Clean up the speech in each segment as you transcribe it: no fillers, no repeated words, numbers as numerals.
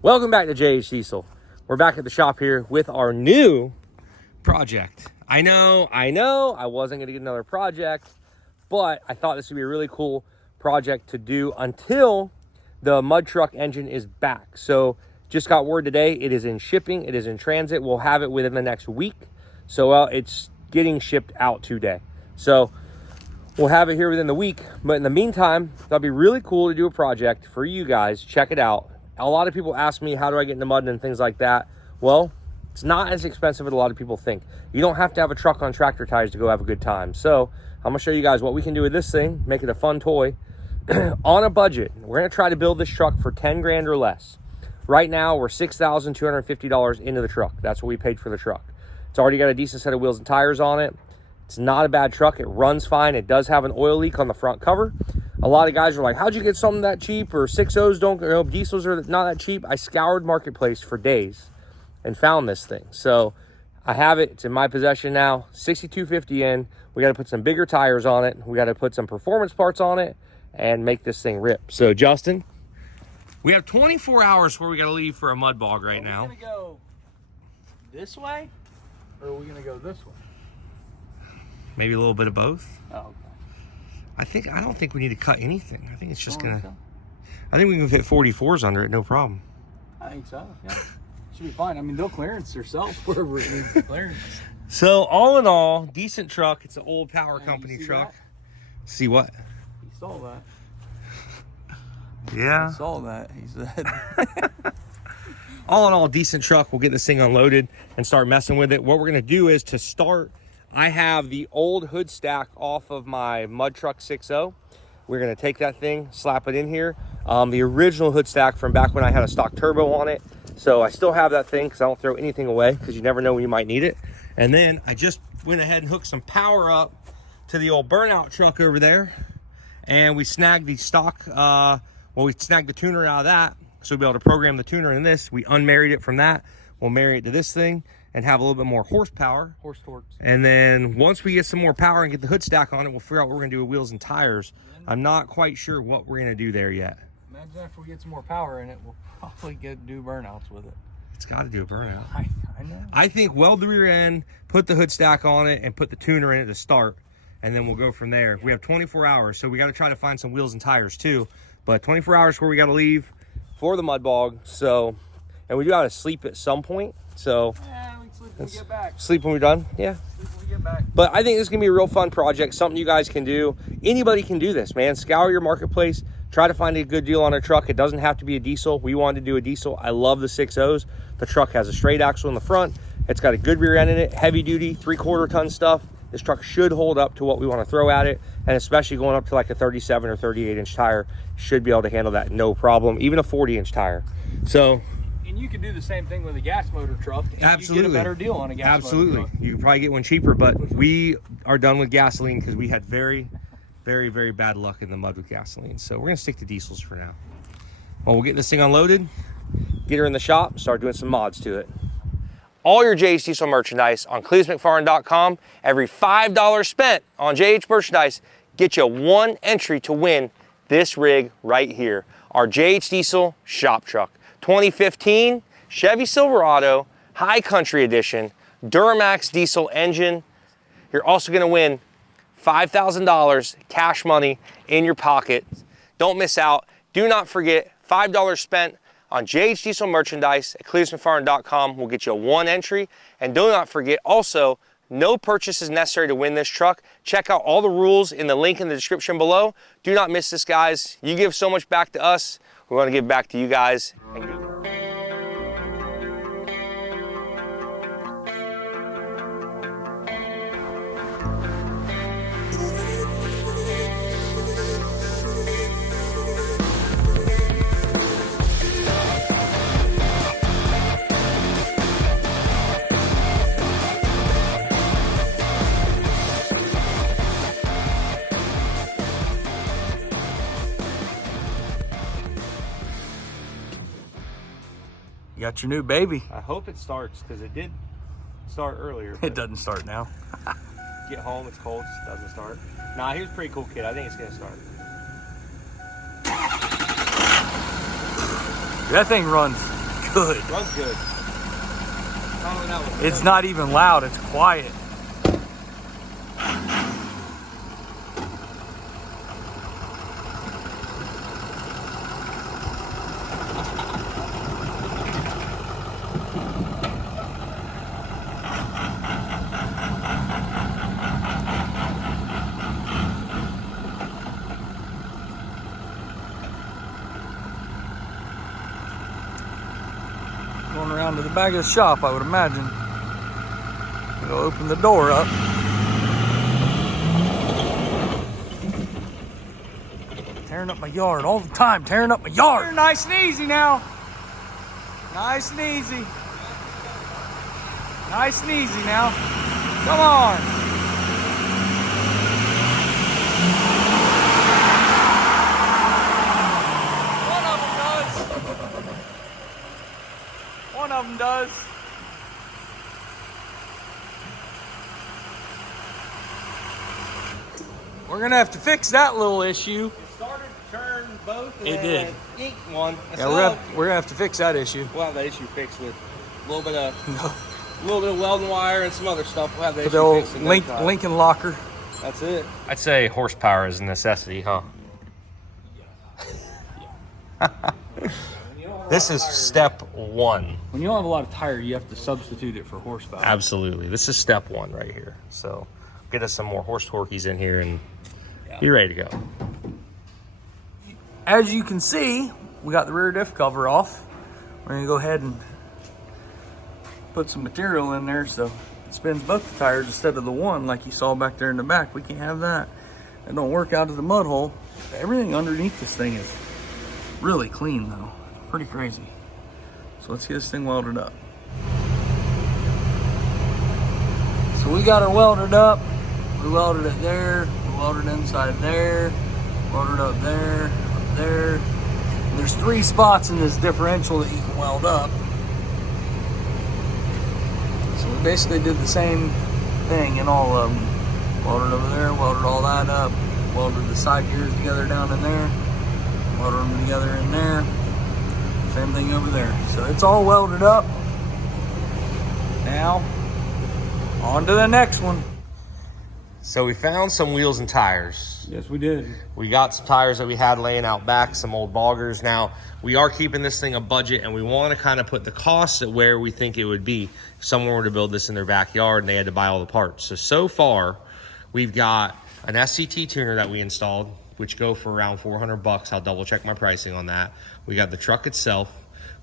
Welcome back to JH Diesel. We're back at the shop here with our new project. I know, I wasn't gonna get another project, but I thought this would be a really cool project to do until the mud truck engine is back. So just got word today, it is in shipping, it is in transit. We'll have it within the next week. So it's getting shipped out today. So we'll have it here within the week. But in the meantime, that'd be really cool to do a project for you guys. Check it out. A lot of people ask me, how do I get into mud and things like that? Well, it's not as expensive as a lot of people think. You don't have to have a truck on tractor tires to go have a good time. So I'm gonna show you guys what we can do with this thing, make it a fun toy on a budget. We're gonna try to build this truck for 10 grand or less. Right now, we're $6,250 into the truck. That's what we paid for the truck. It's already got a decent set of wheels and tires on it. It's not a bad truck. It runs fine. It does have an oil leak on the front cover. A lot of guys are like, how'd you get something that cheap? Or 6.0s don't, diesels are not that cheap. I scoured Marketplace for days and found this thing. So I have it. It's in my possession now. $6,250 in. We got to put some bigger tires on it. We got to put some performance parts on it and make this thing rip. So Justin, we have 24 hours before we got to leave for a mud bog right now. Are we going to go this way or are we going to go this way? Maybe a little bit of both. Oh, okay. I don't think we need to cut anything. I think it's just gonna, I think we can fit 44s under it, no problem. I think so, yeah. Should be fine. I mean, they'll clearance themselves wherever it needs to clearance. So all in all, decent truck. It's an old power company truck. That? See what? He saw that. Yeah. He saw that, he said. All in all, decent truck. We'll get this thing unloaded and start messing with it. What we're gonna do is to start, I have the old hood stack off of my mud truck 6.0. We're gonna take that thing, slap it in here. The original hood stack from back when I had a stock turbo on it. So I still have that thing because I don't throw anything away because you never know when you might need it. And then I just went ahead and hooked some power up to the old burnout truck over there. And we snagged the stock, we snagged the tuner out of that. So we'll be able to program the tuner in this. We unmarried it from that. We'll marry it to this thing and have a little bit more horsepower. Horse torques. And then once we get some more power and get the hood stack on it, we'll figure out what we're gonna do with wheels and tires. I'm not quite sure what we're gonna do there yet. Imagine if we get some more power in it, we'll probably do burnouts with it. It's gotta do a burnout. I know. I think weld the rear end, put the hood stack on it, and put the tuner in it to start. And then we'll go from there. We have 24 hours, so we gotta try to find some wheels and tires too. But 24 hours where we gotta leave for the mud bog. So, and we do gotta sleep at some point. So, yeah, we can sleep when we get back. Sleep when we're done? Yeah. Sleep when we get back. But I think this is gonna be a real fun project, something you guys can do. Anybody can do this, man. Scour your marketplace, try to find a good deal on a truck. It doesn't have to be a diesel. We wanted to do a diesel. I love the 6.0s. The truck has a straight axle in the front. It's got a good rear end in it, heavy duty, 3/4 ton stuff. This truck should hold up to what we want to throw at it. And especially going up to like a 37 or 38 inch tire, should be able to handle that no problem, even a 40-inch tire. So, and you can do the same thing with a gas motor truck. And absolutely. You get a better deal on a gas motor truck. You can probably get one cheaper, but we are done with gasoline because we had very, very, very bad luck in the mud with gasoline. So we're gonna stick to diesels for now. Well, we'll get this thing unloaded, get her in the shop, start doing some mods to it. All your JH Diesel merchandise on CleavesMcFarland.com. Every $5 spent on JH merchandise get you one entry to win this rig right here. Our JH Diesel shop truck. 2015 Chevy Silverado High Country Edition, Duramax diesel engine. You're also gonna win $5,000 cash money in your pocket. Don't miss out. Do not forget, $5 spent on JH Diesel merchandise at CleavesMcFarland.com will get you one entry. And do not forget also, no purchase is necessary to win this truck. Check out all the rules in the link in the description below. Do not miss this, guys. You give so much back to us. We want to give back to you guys. You got your new baby. I hope it starts because it did start earlier. It doesn't start now. Get home, it's cold, it doesn't start. Nah, here's a pretty cool kid. I think it's gonna start. That thing runs good. Runs good. It's not even loud, it's quiet. Going around to the back of the shop, I would imagine. We'll open the door up. Tearing up my yard all the time, tearing up my yard. Nice and easy now. Nice and easy. Nice and easy now. Come on. One of them does. We're gonna have to fix that little issue. It started to turn both. It did. Ink one. Yeah, we're gonna have to fix that issue. We'll have that issue fixed with a little bit of welding wire and some other stuff. We'll have that The issue old fixed. Lincoln locker. That's it. I'd say horsepower is a necessity, huh? This is step one. When you don't have a lot of tire, you have to substitute it for horsepower. Absolutely. This is step one right here. So get us some more horse torqueys in here and be ready to go. As you can see, we got the rear diff cover off. We're gonna go ahead and put some material in there so it spins both the tires instead of the one like you saw back there in the back. We can't have that. It don't work out of the mud hole. Everything underneath this thing is really clean though. It's pretty crazy. So let's get this thing welded up. So we got her welded up. We welded it there. We welded inside there. Welded up there, up there. And there's 3 spots in this differential that you can weld up. So we basically did the same thing in all of them. Welded over there, welded all that up, welded the side gears together down in there, welded them together in there. Same thing over there. So it's all welded up. Now, on to the next one. So we found some wheels and tires. Yes, we did. We got some tires that we had laying out back, some old Boggers. Now, we are keeping this thing a budget, and we want to kind of put the costs at where we think it would be if someone were to build this in their backyard and they had to buy all the parts. So far, we've got an SCT tuner that we installed, which go for around $400. I'll double check my pricing on that. We got the truck itself.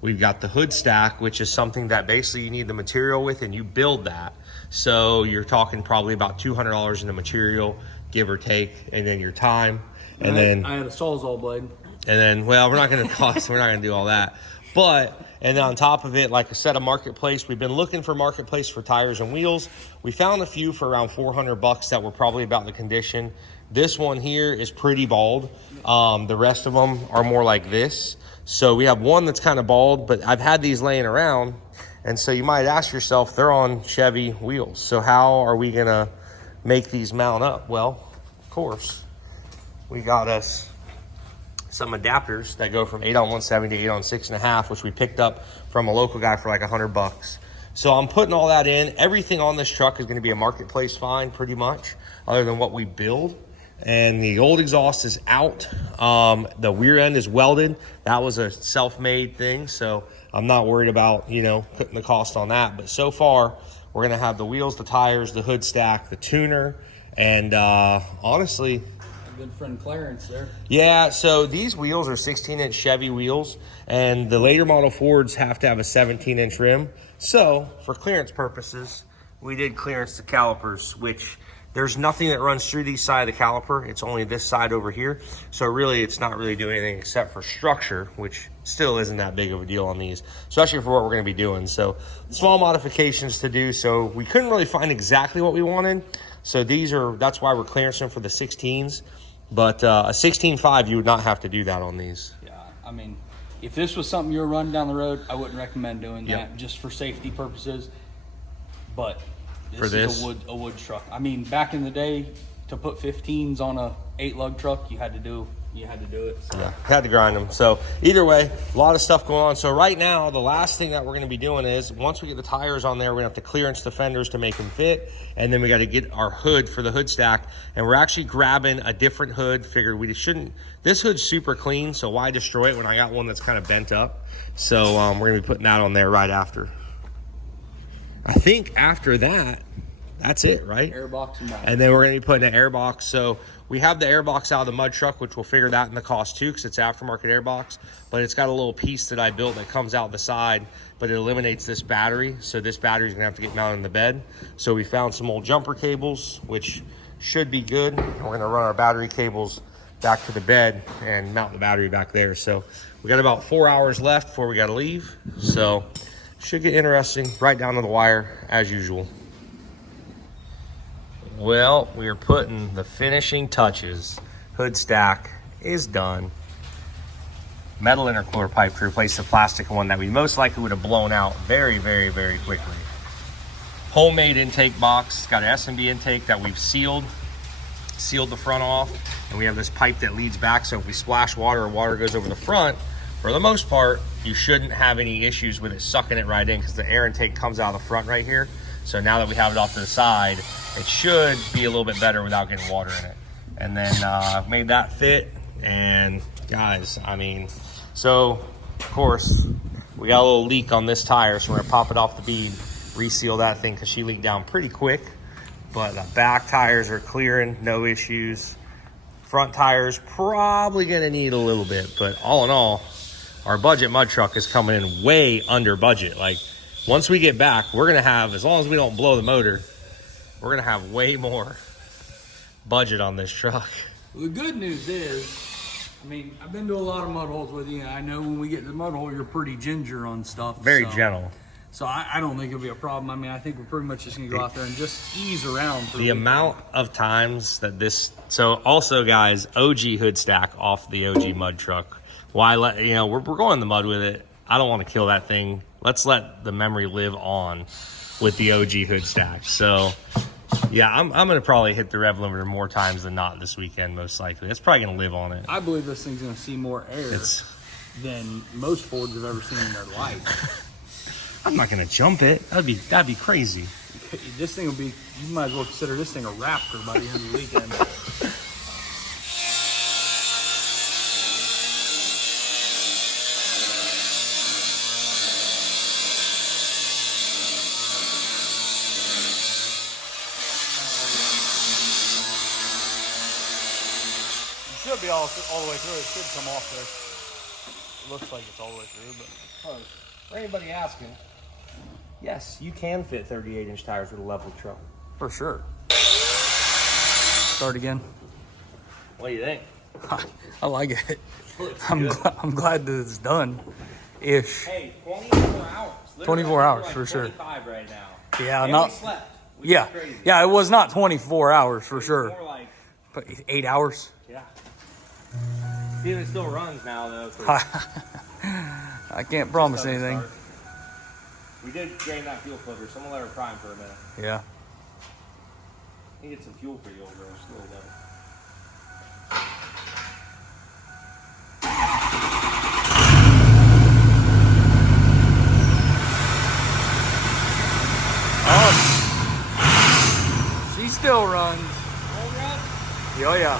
We've got the hood stack, which is something that basically you need the material with and you build that. So you're talking probably about $200 in the material, give or take, and then your time. And then I had a Sawzall blade. And then, well, we're not going to do all that. But, and then on top of it, like I said, a marketplace. We've been looking for marketplace for tires and wheels. We found a few for around $400 that were probably about the condition. This one here is pretty bald. The rest of them are more like this. So we have one that's kind of bald, but I've had these laying around. And so you might ask yourself, they're on Chevy wheels. So how are we going to make these mount up? Well, of course, we got us some adapters that go from 8 on 170 to 8 on 6.5, which we picked up from a local guy for like $100. So I'm putting all that in. Everything on this truck is going to be a marketplace find pretty much, other than what we build. And the old exhaust is out. The rear end is welded. That was a self-made thing, so I'm not worried about, you know, putting the cost on that. But so far, we're going to have the wheels, the tires, the hood stack, the tuner, and honestly, Good friend Clarence there. yeah, so these wheels are 16-inch Chevy wheels, and the later model Fords have to have a 17-inch rim. So for clearance purposes, we did clearance the calipers, which there's nothing that runs through the side of the caliper. It's only this side over here. So really, it's not really doing anything except for structure, which still isn't that big of a deal on these, especially for what we're going to be doing. So small modifications to do. So we couldn't really find exactly what we wanted. So that's why we're clearancing for the 16s. But a 16.5, you would not have to do that on these. Yeah, I mean, if this was something you were running down the road, I wouldn't recommend doing that just for safety purposes. But this is a wood truck. I mean, back in the day, to put 15s on a 8-lug truck, you had to do you had to do it. So. Yeah, had to grind them. So either way, a lot of stuff going on. So right now, the last thing that we're going to be doing is once we get the tires on there, we're going to have to clearance the fenders to make them fit. And then we got to get our hood for the hood stack. And we're actually grabbing a different hood. Figured we shouldn't. This hood's super clean, so why destroy it when I got one that's kind of bent up? So we're going to be putting that on there right after. I think after that, that's it, right? Airbox and then we're going to be putting an airbox. So we have the airbox out of the mud truck, which we'll figure that in the cost too, because it's aftermarket airbox. But it's got a little piece that I built that comes out the side, but it eliminates this battery. So this battery is going to have to get mounted in the bed. So we found some old jumper cables, which should be good. And we're going to run our battery cables back to the bed and mount the battery back there. So we got about 4 hours left before we got to leave. So should get interesting, right down to the wire as usual. Well, we are putting the finishing touches. Hood stack is done. Metal intercooler pipe to replace the plastic one that we most likely would have blown out very, very, very quickly. Homemade intake box. It's got an S&B intake that we've sealed the front off. And we have this pipe that leads back, so if we splash water or water goes over the front, for the most part, you shouldn't have any issues with it sucking it right in, because the air intake comes out of the front right here. So now that we have it off to the side, it should be a little bit better without getting water in it. And then I've made that fit. And guys, I mean, so of course, we got a little leak on this tire. So we're gonna pop it off the bead, reseal that thing, because she leaked down pretty quick. But the back tires are clearing, no issues. Front tires probably gonna need a little bit. But all in all, our budget mud truck is coming in way under budget. Like, once we get back, we're going to have, as long as we don't blow the motor, we're going to have way more budget on this truck. Well, the good news is, I mean, I've been to a lot of mud holes with you. I know when we get to the mud hole, you're pretty ginger on stuff. Very gentle. So I don't think it'll be a problem. I mean, I think we're pretty much just going to go out there and just ease around. The amount of times that this, so also guys, OG hood stack off the OG mud truck. Why let, you know, we're going in the mud with it. I don't want to kill that thing. Let's let the memory live on with the OG hood stack. So yeah, I'm going to probably hit the rev limiter more times than not this weekend, most likely. It's probably going to live on it. I believe this thing's going to see more air than most Fords have ever seen in their life. I'm not going to jump it. That'd be crazy. This thing will be, you might as well consider this thing a Raptor by the end of the weekend. Should be all the way through. It should come off there. It looks like it's all the way through, but for anybody asking, yes, you can fit 38-inch tires with a level truck. for sure. Start again. What do you think? I like it. I'm glad that it's done. Ish. Hey, 24 hours. Literally 24 hours like for sure. 25 right now. Yeah, and not. we slept, which Yeah, is crazy. yeah. It was not 24 hours for sure. More like, But 8 hours. yeah. See if it still runs now though. I can't promise anything. We did drain that fuel filter, so I'm gonna let her prime for a minute. Yeah. I need to get some fuel for you, old girl. Slow it down. Oh, she still runs. Oh yeah.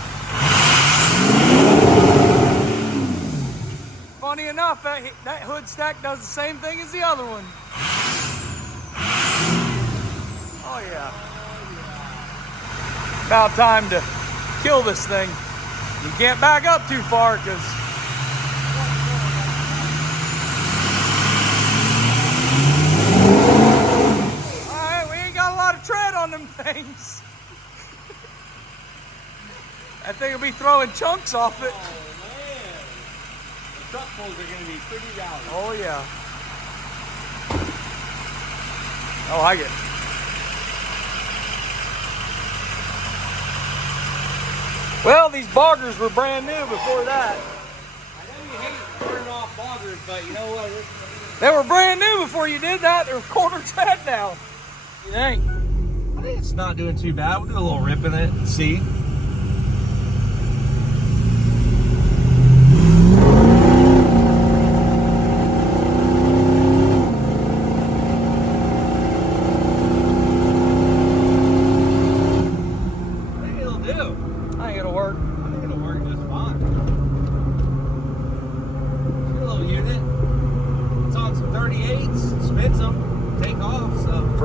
Funny enough, that hood stack does the same thing as the other one. Oh yeah. About time to kill this thing. You can't back up too far because we ain't got a lot of tread on them things. That thing will be throwing chunks off it. Oh man, the truck pulls are gonna be pretty rowdy. Oh yeah. I like it. Well, these boggers were brand new before that. I know you hate turning off boggers, but you know what? They were brand new before you did that. They're quarter tread now. You think? I think it's not doing too bad. We'll do a little rip in it and see.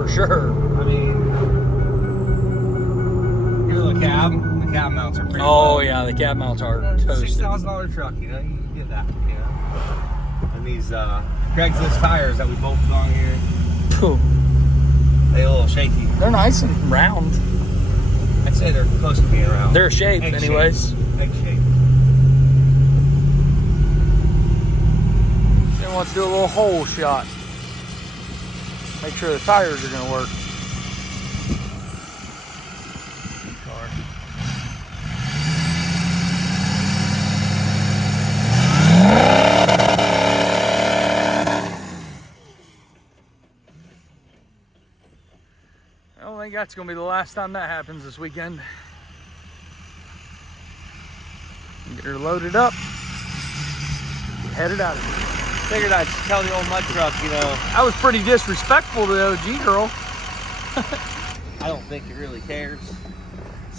for sure. I mean, here's the cab. The cab mounts are pretty Oh low. yeah, the cab mounts are toasted. $6,000 truck, you know, you can get that, you know. And these Craigslist tires that we bolted on here, Phew. they a little shaky. They're nice and round. I'd say they're close to being round. They're shape, Egg anyways. Shape. Egg shape. Then let's do a little hole shot. Make sure the tires are gonna work. I don't think that's gonna be the last time that happens this weekend. Get her loaded up. Get headed out of here. Figured I'd tell the old mud truck, you know. That was pretty disrespectful to the OG girl. I don't think it really cares.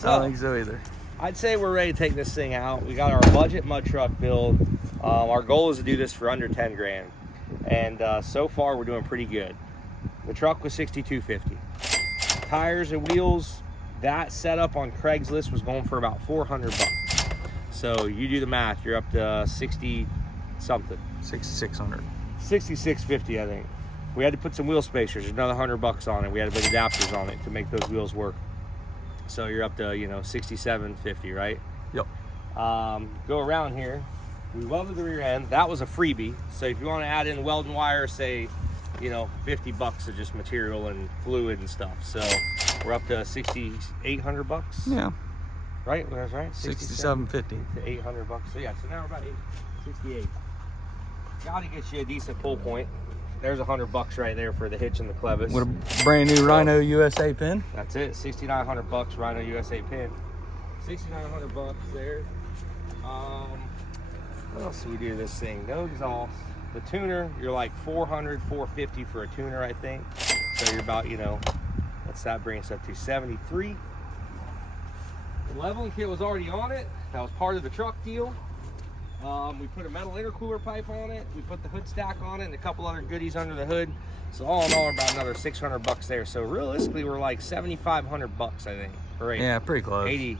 I don't think so either. I'd say we're ready to take this thing out. We got our budget mud truck build. Our goal is to do this for under 10 grand. And so far we're doing pretty good. The truck was $6,250. Tires and wheels, that setup on Craigslist was going for about 400 bucks. So you do the math, you're up to 60 something. 6,600. 6650, I think. We had to put some wheel spacers, another 100 bucks on it. We had to put adapters on it to make those wheels work. So you're up to, you know, 6750, right? Yep. Go around here. We welded the rear end. That was a freebie. So if you want to add in welding wire, say, you know, 50 bucks of just material and fluid and stuff. So we're up to 6,800 bucks. Yeah. Right? That's right. 6750. To 800 bucks. So yeah. So now we're about 68. Got to get you a decent pull point. There's 100 bucks right there for the hitch and the clevis. With a brand new Rhino USA pin. That's it. 6,900 bucks. Rhino USA pin. 6,900 bucks there. What else do we do to this thing? No exhaust. The tuner, you're like 400, 450 for a tuner, I think. So you're about, you know, what's that bring us up to? 73. The leveling kit was already on it. That was part of the truck deal. We put a metal intercooler pipe on it. We put the hood stack on it and a couple other goodies under the hood. So all in all, about another 600 bucks there. So realistically, we're like 7,500 bucks, I think. Or 80. Yeah, pretty close. 80.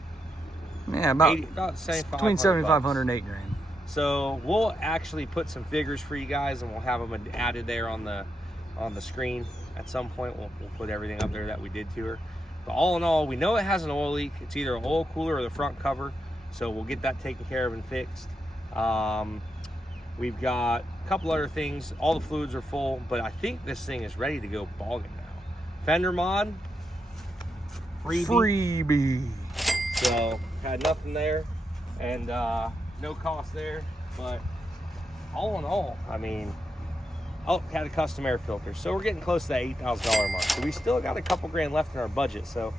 Yeah, about 7,500 between 7,500 bucks. and 8 grand. So we'll actually put some figures for you guys, and we'll have them added there on the screen at some point. We'll put everything up there that we did to her. But all in all, we know it has an oil leak. It's either an oil cooler or the front cover. So we'll get that taken care of and fixed. We've got a couple other things. All the fluids are full, but I think this thing is ready to go bogging now. Fender mod, freebie. So had nothing there, and no cost there. But all in all, I mean, had a custom air filter. So we're getting close to that $8,000 mark. So we still got a couple grand left in our budget. So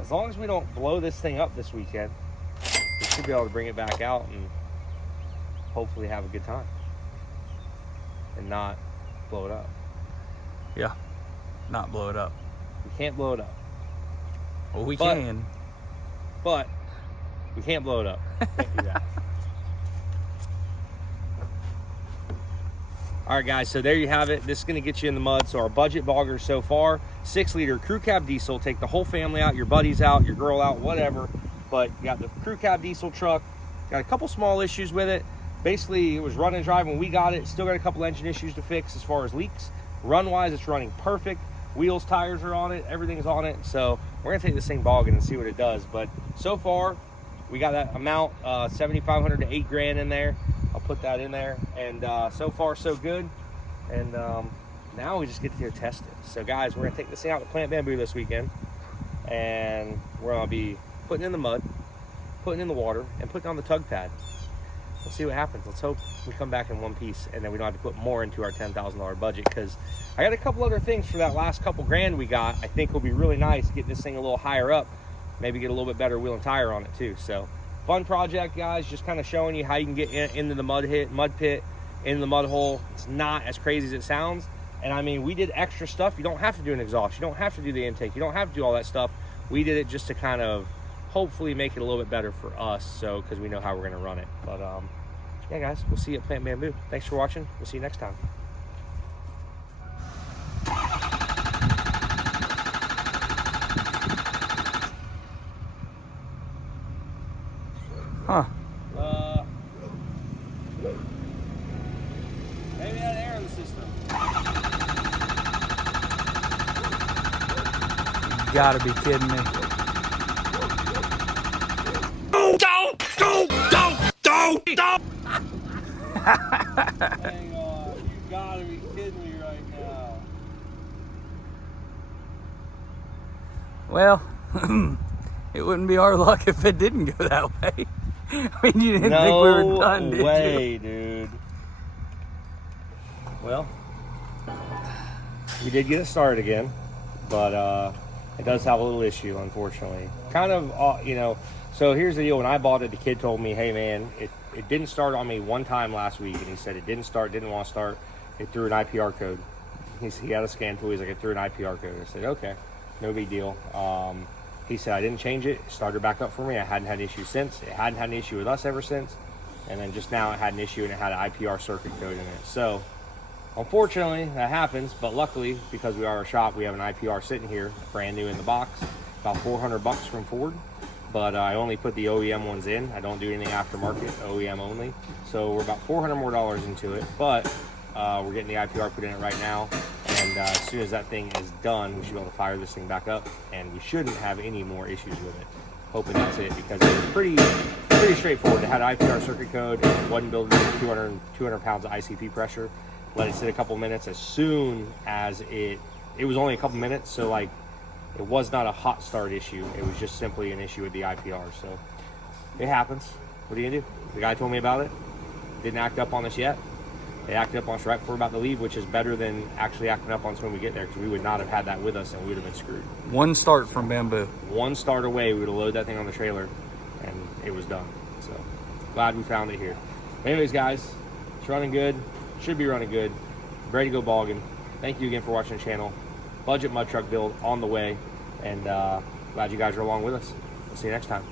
as long as we don't blow this thing up this weekend, we should be able to bring it back out and hopefully have a good time and not blow it up. Yeah, not blow it up. We can't blow it up. Well, we can. But we can't blow it up. Can't do that. All right, guys, so there you have it. This is going to get you in the mud. So our budget bogger so far, 6-liter crew cab diesel. Take the whole family out, your buddies out, your girl out, whatever. But you got the crew cab diesel truck. Got a couple small issues with it. Basically, it was run and drive when we got it. Still got a couple engine issues to fix as far as leaks. Run-wise, it's running perfect. Wheels, tires are on it. Everything's on it. So we're going to take this thing bogging and see what it does. But so far, we got that amount, 7,500 to 8 grand in there. I'll put that in there. And so far, so good. And now we just get to go test it. So, guys, we're going to take this thing out to Plant Bamboo this weekend. And we're going to be putting it in the mud, putting it in the water, and putting it on the tug pad. We'll see what happens. Let's hope we come back in one piece and then we don't have to put more into our $10,000 budget, because I got a couple other things for that last couple grand we got. I think will be really nice. Get this thing a little higher up, maybe get a little bit better wheel and tire on it too. So fun project, guys. Just kind of showing you how you can get into the mud pit, into the mud hole. It's not as crazy as it sounds. And I mean, we did extra stuff. You don't have to do an exhaust. You don't have to do the intake. You don't have to do all that stuff. We did it just to kind of hopefully make it a little bit better for us, so because we know how we're going to run it. But yeah, guys, we'll see you at Plant Bamboo. Thanks for watching. We'll see you next time. Huh. Maybe had air in the system. You gotta be kidding me. Don't! Hang on, you gotta be kidding me right now. Well, it wouldn't be our luck if it didn't go that way. I mean, you didn't think we were done, did you? No way, dude. Well, we did get it started again, but it does have a little issue, unfortunately. Kind of, you know, so here's the deal. When I bought it, the kid told me, hey, man, it didn't start on me one time last week, and he said it didn't start, didn't want to start. It threw an IPR code. He had a scan tool. He's like, it threw an IPR code. I said, okay, no big deal. He said, I didn't change it. It started back up for me. I hadn't had an issue since. It hadn't had an issue with us ever since. And then just now it had an issue, and it had an IPR circuit code in it. So, unfortunately, that happens. But luckily, because we are a shop, we have an IPR sitting here, brand new in the box. About $400 from Ford. But I only put the OEM ones in. I don't do anything aftermarket, OEM only. So we're about $400 more into it. But we're getting the IPR put in it right now. And as soon as that thing is done, we should be able to fire this thing back up, and we shouldn't have any more issues with it. Hoping that's it, because it was pretty straightforward. It had an IPR circuit code. It wasn't building 200 pounds of ICP pressure. Let it sit a couple minutes. As soon as it was only a couple minutes, so like it was not a hot start issue. It was just simply an issue with the IPR. So it happens. What are you gonna do? The guy told me about it. Didn't act up on us yet. They acted up on us right before we're about to leave, which is better than actually acting up on us when we get there, because we would not have had that with us and we would have been screwed. One start from Bamboo. One start away, we would have loaded that thing on the trailer and it was done. So glad we found it here. But anyways, guys, it's running good. Should be running good. Ready to go bogging. Thank you again for watching the channel. Budget mud truck build on the way, and glad you guys are along with us. We'll see you next time.